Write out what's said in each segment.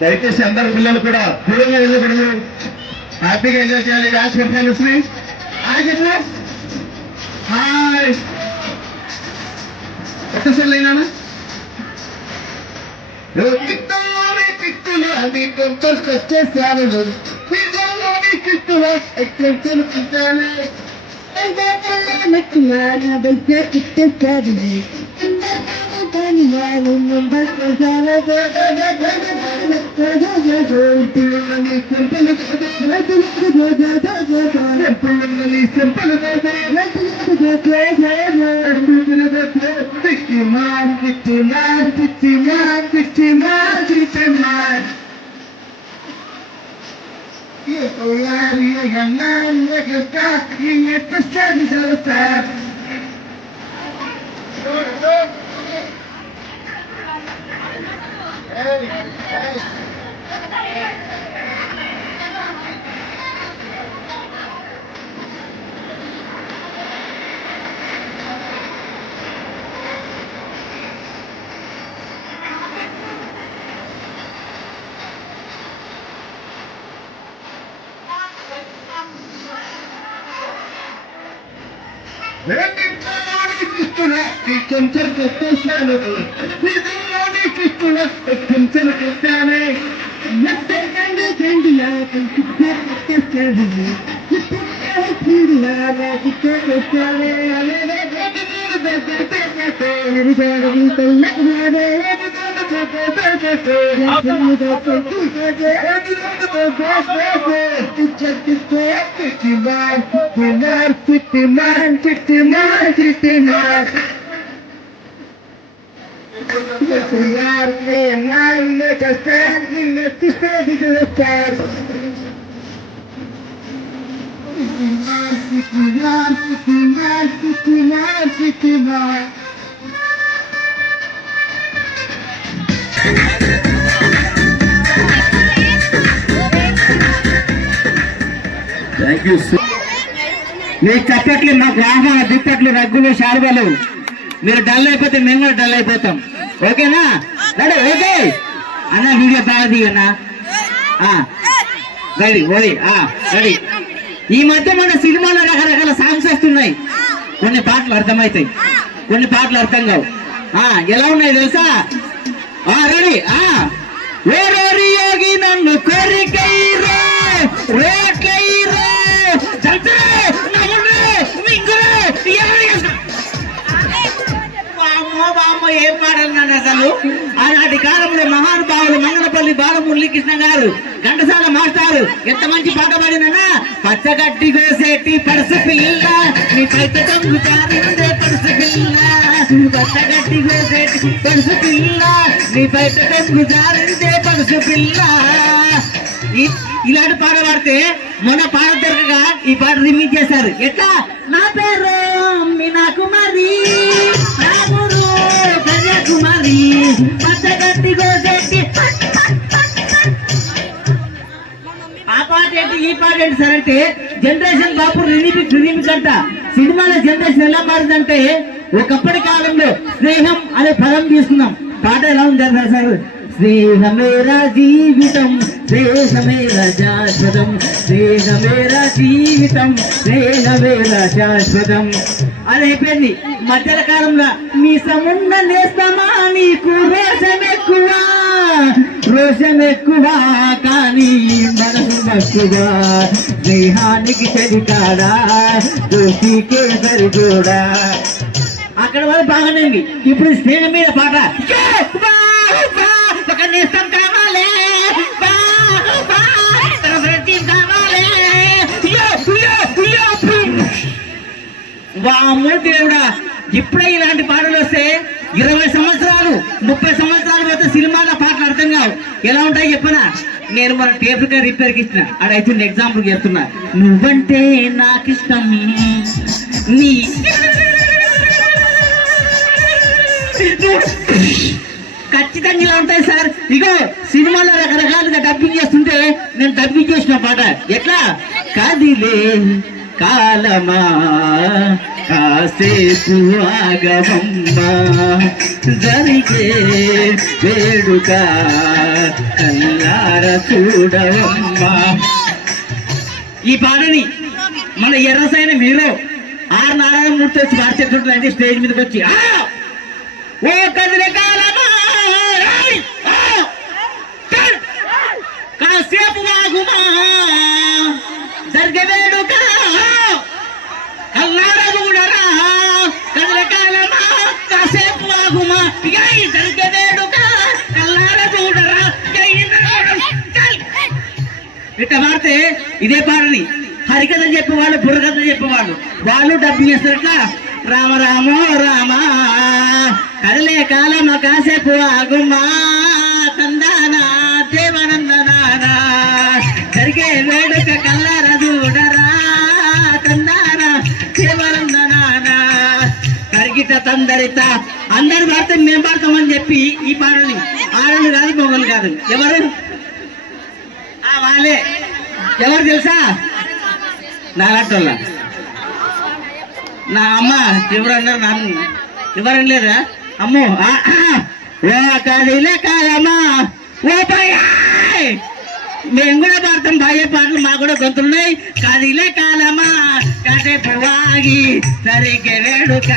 దయచేసి అందరు పిల్లలు కూడా హ్యాపీగా ఎంజాయ్ చేయాలి. డాన్స్ పెట్టాలి. హాయ్ ఒక్కసారి అయినా మీరు చప్పట్లు మాకు రాహా దిప్పట్లు రగ్గులు శారదలు మీరు డల్ అయిపోతే మేము కూడా డల్ అయిపోతాం. ఓకేనా? రెడీ? ఓకే అన్న వీడియో బాగా దిగన్నా రెడీ ఓడి రెడీ. ఈ మధ్య మన సినిమాలో రకరకాల సాంగ్స్ వస్తున్నాయి. కొన్ని పాటలు అర్థమవుతాయి, కొన్ని పాటలు అర్థం కావు. ఎలా ఉన్నాయి తెలుసా? రెడీ? యోగి నన్ను కోరికైరో రేట్లైరో ఏం పాడన్నాను అసలు. ఆనాటి కాలంలో మహానుభావులు మంగళపల్లి బాలమురళీకృష్ణ గారు, ఘంటసాల మాస్టారు ఎంత మంచి పాట పాడినా, పచ్చగట్టి గోసేటి పడుసు పిల్ల నీ పైత దొంగుతారిందే పడుసు పిల్ల, పచ్చగట్టి గోసేటి పడుసు పిల్ల నీ పైత దొంగుతారిందే పడుసు పిల్ల. ఇలాంటి పాట పాడితే మొన్న పాట దొరకగా ఈ పాట రిలీజ్ చేశారు. ఎట్లా? నా పేరు మీనా కుమారి, నా ఊరు కన్యాకుమారి, పచ్చగట్టి గోసేటి. ఆ పాట ఏంటి ఈ పాట ఏంటి సార్ అంటే, జనరేషన్ బాపు రిలీజ్ అంట. సినిమాల జనరేషన్ ఎలా మారిందంటే, ఒకప్పటి కాలంలో స్నేహం అనే పదం తీసుకున్నాం. పాట ఎలా ఉంది సార్? స్నేహమేరా జీవితం స్నేహమేరా శాశ్వతం స్నేహమేరా జీవితం స్నేహమేరా శాశ్వతం అని అయిపోయింది. మధ్యల కాలంలో మీ సమున్న నేస్తమా నీకు రోషం ఎక్కువ కానీ మనసు మక్కువ స్నేహానికి చలికాడా దోషికే సరిగోడా. అక్కడ వాళ్ళు బాగానే ఉంది. ఇప్పుడు స్నేహం మీద పాట ఒక నేస్తం కావాలి వాము దేవుడా. ఇప్పుడే ఇలాంటి పాటలు వస్తే 20 సంవత్సరాలు 30 సంవత్సరాలు పోతే సినిమాల పాటలు అర్థం కావు. ఎలా ఉంటాయి చెప్పనా? నేను మన టేప్ రిపేర్కి ఇచ్చిన అడైతే ఎగ్జాంపుల్ చెప్తున్నా. నువ్వంటే నాకు ఇష్టం నీ ఖచ్చితంగా ఇలా ఉంటాయి సార్. ఇగో సినిమాలో రకరకాలుగా డబ్బింగ్ చేస్తుంటే నేను డబ్బింగ్ చేసిన పాట ఎట్లా? కదిలే కాలమా కాసేపు ఆగమమ్మా జరిగే వేడుక కల్లార చూడవమ్మా. ఈ పాటని మన ఎర్రసైన హీరో ఆర్ నారాయణమూర్తి వచ్చి మార్చేస్తుంటే స్టేజ్ మీదకి వచ్చి ఓ కదిలే కాలమా కాసేపు ఆగుమా జరిగే వేడుక కల్లార చూడరా కదిలే కాలమా కాసేపు ఆగుమా జరిగే వేడుక కల్లార చూడరా. ఇట్లా మారితే ఇదే పాటని హరికథలు చెప్పేవాళ్ళు బుర్రకథలు చెప్పేవాళ్ళు వాళ్ళు డబ్బింగ్ చేస్తారట. రామ రామో రామ కదిలే కాలమ కాసేపు ఆగుమా తందానా దేవనందనానా జరిగే వేడుక కల్లార చూడరా తందానా దేవనందనానా కరిగిత తందరిత అందరు పాడితే మేము పాడతామని చెప్పి ఈ పాటని ఆడలు కాదు మొగలు కాదు. ఎవరు వాళ్ళే. ఎవరు తెలుసా? నాలాంటోళ్ళ నా అమ్మ ఎవరు అన్నారు? నన్ను ఎవరు లేదా అమ్మో. ఓ కదిలే కాలమా ఓ మేము కూడా పాడతాం బాయ్య పాటలు, మాకు కూడా గొంతులున్నాయి. కదిలే కాలమా కాసేపు ఆగి సరిగ్గా వేడుక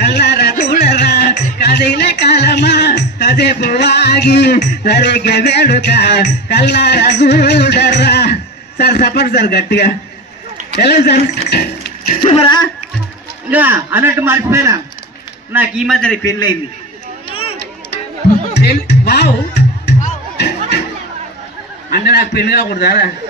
కల్లార చూడరా కదిలే కాలమా కాసేపు ఆగి సరిగ్గా వేడుక కల్లార చూడరా. సార్ చెప్పండి సార్ గట్టిగా. ఎలా సార్ చూపరా? ఇంకా అన్నట్టు మర్చిపోయినా నాకు ఈ మధ్య పెళ్ళయింది. వావ్ అంటే నాకు పెళ్లి కాకూడదా?